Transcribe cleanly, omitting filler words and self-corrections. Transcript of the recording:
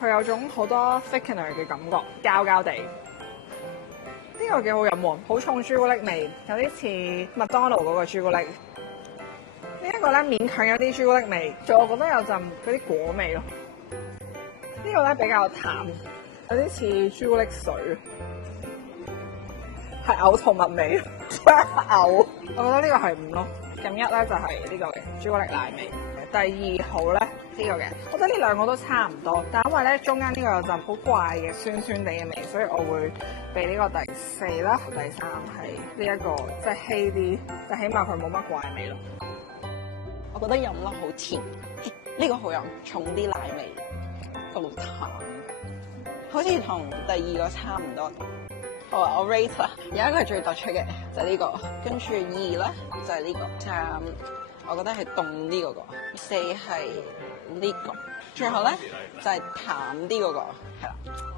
佢有種好多 thickener 嘅感覺，膠膠地。呢個幾好飲喎，好重朱古力味，有啲似麥當勞嗰個朱古力。呢一個咧勉強有啲朱古力味，仲我覺得有陣嗰啲果味咯。呢個咧比較淡，有啲似朱古力水，係嘔吐物味，嘔。我覺得呢個係5咯。咁1咧就係呢個嘅朱古力奶味。第2號咧呢個嘅，我覺得呢兩個都差唔多，但因為咧中間呢個有陣好怪嘅酸酸地嘅味，所以我會俾呢個第4啦。第3係呢一個即係稀啲，就起碼佢冇乜怪味咯。我覺得飲得好甜，呢個好飲，重啲奶味，好淡，好似同第2個差唔多。我 rate 啦，有一個係最突出嘅就係呢個，跟住2咧就係呢個，3我覺得係凍啲嗰個，4係呢個，最後咧就係淡啲嗰個，係啦。